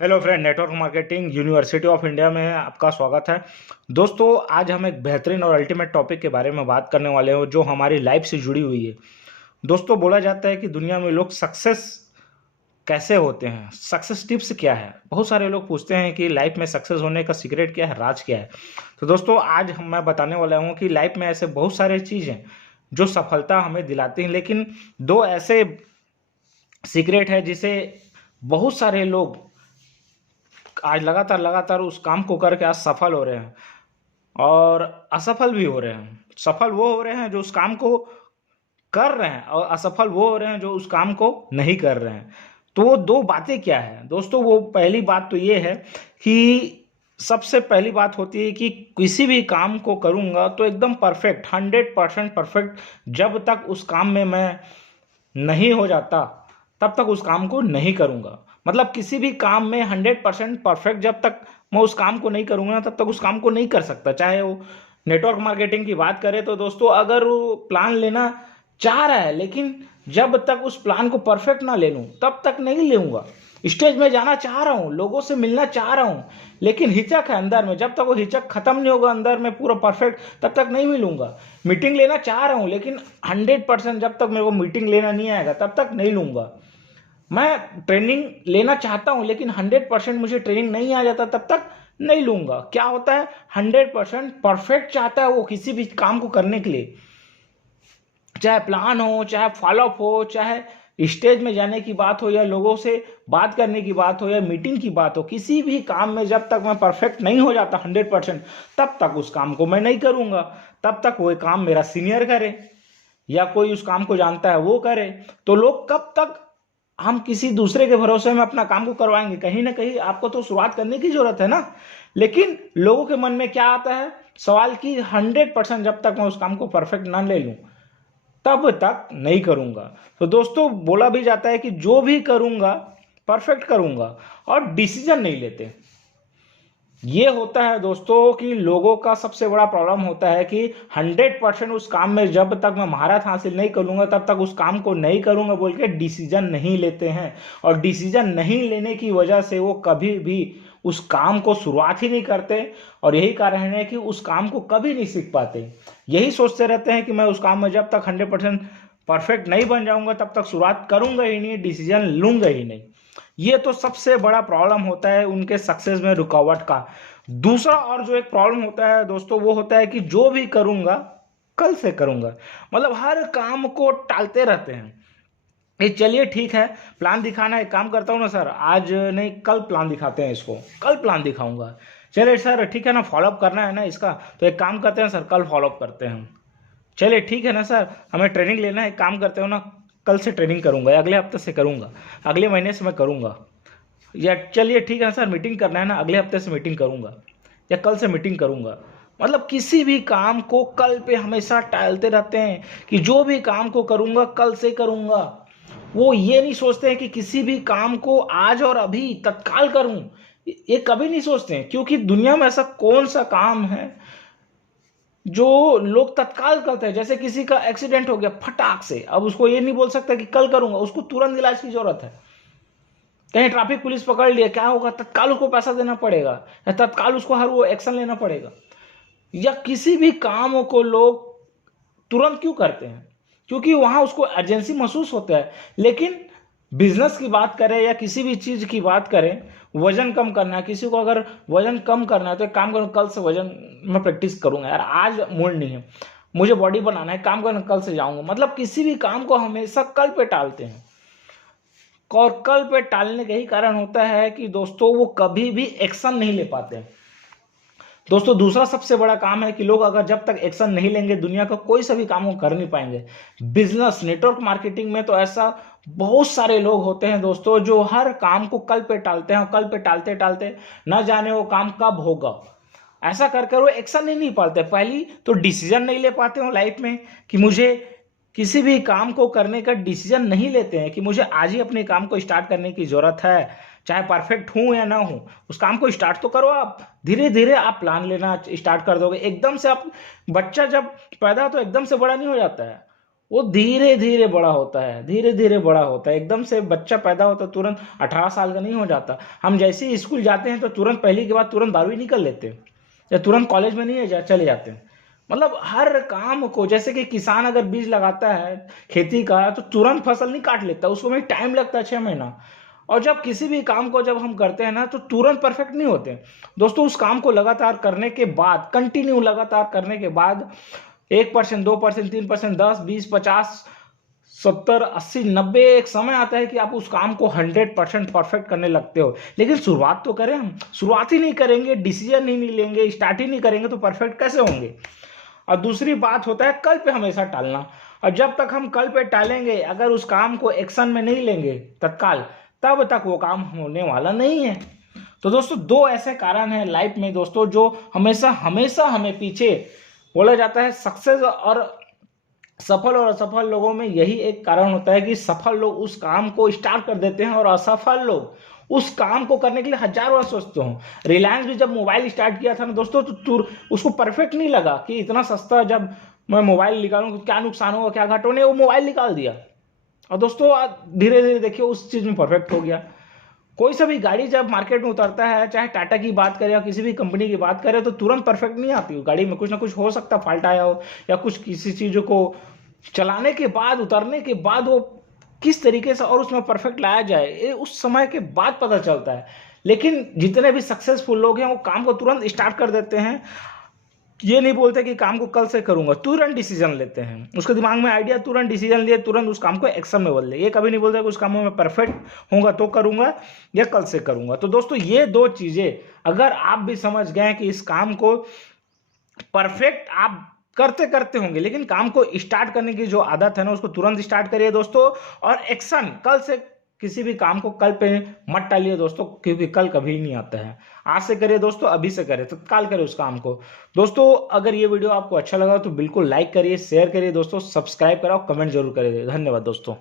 Hello friend, network marketing university of India में आपका स्वागत है। दोस्तों, आज हम एक बेहतरीन और अल्टीमेट टॉपिक के बारे में बात करने वाले हैं जो हमारी लाइफ से जुड़ी हुई है। दोस्तों, बोला जाता है कि दुनिया में लोग सक्सेस कैसे होते हैं, सक्सेस टिप्स क्या है। बहुत सारे लोग पूछते हैं कि लाइफ में सक्सेस होने का सीक्रेट क्या है, राज क्या है। तो दोस्तों, आज मैं बताने वाला हूँ कि लाइफ में ऐसे बहुत सारे चीज़ हैं जो सफलता हमें दिलाती हैं, लेकिन दो ऐसे सीक्रेट है जिसे बहुत सारे लोग आज लगातार लगातार उस काम को करके आज सफल हो रहे हैं और असफल भी हो रहे हैं। सफल वो हो रहे हैं जो उस काम को कर रहे हैं, और असफल वो हो रहे हैं जो उस काम को नहीं कर रहे हैं। तो वो दो बातें क्या है दोस्तों? वो पहली बात तो ये है कि सबसे पहली बात होती है कि किसी भी काम को करूंगा तो एकदम परफेक्ट, 100% परफेक्ट। जब तक उस काम में मैं नहीं हो जाता तब तक उस काम को नहीं करूंगा। मतलब किसी भी काम में 100% परफेक्ट जब तक मैं उस काम को नहीं करूंगा तब तक उस काम को नहीं कर सकता। चाहे वो नेटवर्क मार्केटिंग की बात करें तो दोस्तों, अगर वो प्लान लेना चाह रहा है लेकिन जब तक उस प्लान को परफेक्ट ना ले लूं तब तक नहीं लूंगा। स्टेज में जाना चाह रहा हूं, लोगों से मिलना चाह रहा हूं, लेकिन हिचक है अंदर में। जब तक वो हिचक खत्म नहीं होगा अंदर में पूरा परफेक्ट, तब तक नहीं मिलूंगा। मीटिंग लेना चाह रहा हूं लेकिन 100% जब तक मेरे को मीटिंग लेना नहीं आएगा तब तक नहीं लूंगा। मैं ट्रेनिंग लेना चाहता हूं लेकिन 100% मुझे ट्रेनिंग नहीं आ जाता तब तक नहीं लूंगा। क्या होता है? 100% परफेक्ट चाहता है वो किसी भी काम को करने के लिए, चाहे प्लान हो, चाहे फॉलोअप हो, चाहे स्टेज में जाने की बात हो, या लोगों से बात करने की बात हो, या मीटिंग की बात हो। किसी भी काम में जब तक मैं परफेक्ट नहीं हो जाता 100%, तब तक उस काम को मैं नहीं करूंगा। तब तक वो काम मेरा सीनियर करे या कोई उस काम को जानता है वो करे। तो लोग कब तक हम किसी दूसरे के भरोसे में अपना काम को करवाएंगे? कहीं ना कहीं आपको तो शुरुआत करने की जरूरत है ना। लेकिन लोगों के मन में क्या आता है सवाल कि 100% जब तक मैं उस काम को परफेक्ट ना ले लूं तब तक नहीं करूंगा। तो दोस्तों, बोला भी जाता है कि जो भी करूंगा परफेक्ट करूंगा, और डिसीजन नहीं लेते। ये होता है दोस्तों कि लोगों का सबसे बड़ा प्रॉब्लम होता है कि 100% उस काम में जब तक मैं महारत हासिल नहीं करूंगा तब तक उस काम को नहीं करूंगा बोल के डिसीजन नहीं लेते हैं। और डिसीजन नहीं लेने की वजह से वो कभी भी उस काम को शुरुआत ही नहीं करते, और यही कारण है कि उस काम को कभी नहीं सीख पाते। यही सोचते रहते हैं कि मैं उस काम में जब तक 100% परफेक्ट नहीं बन जाऊंगा तब तक शुरुआत करूंगा ही नहीं, डिसीजन लूंगा ही नहीं। ये तो सबसे बड़ा प्रॉब्लम होता है उनके सक्सेस में रुकावट का। दूसरा और जो एक प्रॉब्लम होता है दोस्तों, वो होता है कि जो भी करूंगा कल से करूंगा। मतलब हर काम को टालते रहते हैं। ये चलिए ठीक है, प्लान दिखाना है, एक काम करता हूँ ना सर, आज नहीं कल प्लान दिखाते हैं, इसको कल प्लान दिखाऊंगा। चलिए सर ठीक है ना, फॉलोअप करना है ना इसका, तो एक काम करते हैं सर, कल फॉलोअप करते हैं। चलिए ठीक है ना सर, हमें ट्रेनिंग लेना है, एक काम करते हो ना, कल से ट्रेनिंग करूंगा या अगले हफ्ते से करूंगा, अगले महीने से मैं करूंगा। या चलिए ठीक है ना सर, मीटिंग करना है ना, अगले हफ्ते से मीटिंग करूंगा या कल से मीटिंग करूंगा। मतलब किसी भी काम को कल पे हमेशा टालते रहते हैं कि जो भी काम को करूंगा कल से करूंगा। वो ये नहीं सोचते हैं कि किसी भी काम को आज और अभी तत्काल करूं। ये कभी नहीं सोचते हैं, क्योंकि दुनिया में ऐसा कौन सा काम है जो लोग तत्काल करते हैं। जैसे किसी का एक्सीडेंट हो गया फटाक से, अब उसको ये नहीं बोल सकता कि कल करूंगा, उसको तुरंत इलाज की जरूरत है। कहीं ट्रैफिक पुलिस पकड़ लिया, क्या होगा? तत्काल उसको पैसा देना पड़ेगा, या तत्काल उसको हर वो एक्शन लेना पड़ेगा। या किसी भी काम को लोग तुरंत क्यों करते हैं? क्योंकि वहां उसको अर्जेंसी महसूस होता है। लेकिन बिजनेस की बात करें या किसी भी चीज की बात करें, वजन कम करना है किसी को, अगर वजन कम करना है तो एक काम करूँ, कल से वजन मैं प्रैक्टिस करूंगा यार, आज मूड नहीं है, मुझे बॉडी बनाना है, काम करना कल से जाऊंगा। मतलब किसी भी काम को हमेशा कल पे टालते हैं, और कल पे टालने का ही कारण होता है कि दोस्तों वो कभी भी एक्शन नहीं ले पाते। दोस्तों, दूसरा सबसे बड़ा काम है कि लोग अगर जब तक एक्शन नहीं लेंगे दुनिया का कोई सा भी काम वो कर नहीं पाएंगे। बिजनेस, नेटवर्क मार्केटिंग में तो ऐसा बहुत सारे लोग होते हैं दोस्तों जो हर काम को कल पे टालते हैं, और कल पे टालते टालते न जाने वो काम कब होगा। ऐसा कर कर वो एक्शन ही नहीं पाते। पहली तो डिसीजन नहीं ले पाते हो लाइफ में कि मुझे किसी भी काम को करने का डिसीजन नहीं लेते हैं कि मुझे आज ही अपने काम को स्टार्ट करने की जरूरत है, चाहे परफेक्ट हूं या ना हूं, उस काम को स्टार्ट तो करो। आप धीरे धीरे आप प्लान लेना स्टार्ट कर दोगे। एकदम से आप, बच्चा जब पैदा तो एकदम से बड़ा नहीं हो जाता है, वो धीरे धीरे बड़ा होता है, धीरे धीरे बड़ा होता है। एकदम से बच्चा पैदा होता है तुरंत 18 साल का नहीं हो जाता। हम जैसे ही स्कूल जाते हैं तो तुरंत पहली के बाद तुरंत 12वीं निकल लेते हैं, या तुरंत कॉलेज में नहीं चले जाते हैं। मतलब हर काम को, जैसे कि किसान अगर बीज लगाता है खेती का तो तुरंत फसल नहीं काट लेता, उसको में टाइम लगता है 6 महीना। और जब किसी भी काम को जब हम करते हैं ना तो तुरंत परफेक्ट नहीं होते दोस्तों। उस काम को लगातार करने के बाद, कंटिन्यू लगातार करने के बाद 1%, 2%, 3%, 10, 20, 50, 70, 80, 90, एक समय आता है कि आप उस काम को 100% परफेक्ट करने लगते हो। लेकिन शुरुआत तो करें, हम शुरुआत ही नहीं करेंगे, डिसीजन ही नहीं लेंगे, स्टार्ट ही नहीं करेंगे तो परफेक्ट कैसे होंगे। और दूसरी बात होता है कल पे हमेशा टालना। और जब तक हम कल पे टालेंगे, अगर उस काम को एक्शन में नहीं लेंगे तत्काल, तब तक वो काम होने वाला नहीं है। तो दोस्तों दो ऐसे कारण हैं लाइफ में दोस्तों जो हमेशा हमेशा हमें पीछे, बोला जाता है सक्सेस और सफल और असफल लोगों में यही एक कारण होता है कि सफल लोग उस काम को स्टार्ट कर देते हैं और असफल लोग उस काम को करने के लिए हजारों बार सोचते हो। रिलायंस भी जब मोबाइल स्टार्ट किया था ना दोस्तों तो उसको परफेक्ट नहीं लगा कि इतना सस्ता जब मैं मोबाइल निकालूं तो क्या नुकसान होगा, क्या घाटा होने, वो मोबाइल निकाल दिया। और दोस्तों धीरे धीरे देखिए उस चीज में परफेक्ट हो गया। कोई सा भी गाड़ी जब मार्केट में उतरता है, चाहे टाटा की बात करें या किसी भी कंपनी की बात करें, तो तुरंत परफेक्ट नहीं आती। गाड़ी में कुछ ना कुछ हो सकता, फॉल्ट आया हो, या कुछ किसी चीज़ों को चलाने के बाद, उतरने के बाद वो किस तरीके से और उसमें परफेक्ट लाया जाए, ये उस समय के बाद पता चलता है। लेकिन जितने भी सक्सेसफुल लोग हैं वो काम को तुरंत स्टार्ट कर देते हैं। ये नहीं बोलते कि काम को कल से करूंगा, तुरंत डिसीजन लेते हैं। उसके दिमाग में आइडिया, तुरंत डिसीजन लिए, तुरंत उस काम को एक्शन में बदले। ये कभी नहीं बोलते कि उस काम में परफेक्ट होगा तो करूंगा या कल से करूंगा। तो दोस्तों ये दो चीजें अगर आप भी समझ गए कि इस काम को परफेक्ट आप करते करते होंगे, लेकिन काम को स्टार्ट करने की जो आदत है ना उसको तुरंत स्टार्ट करिए दोस्तों। और एक्शन, कल से किसी भी काम को कल पे मत टालिए दोस्तों, क्योंकि कल कभी नहीं आता है। आज से करिए दोस्तों, अभी से करिए, तत्काल करिए उस काम को। दोस्तों अगर ये वीडियो आपको अच्छा लगा तो बिल्कुल लाइक करिए, शेयर करिए दोस्तों, सब्सक्राइब कराओ, कमेंट जरूर करिए। धन्यवाद दोस्तों।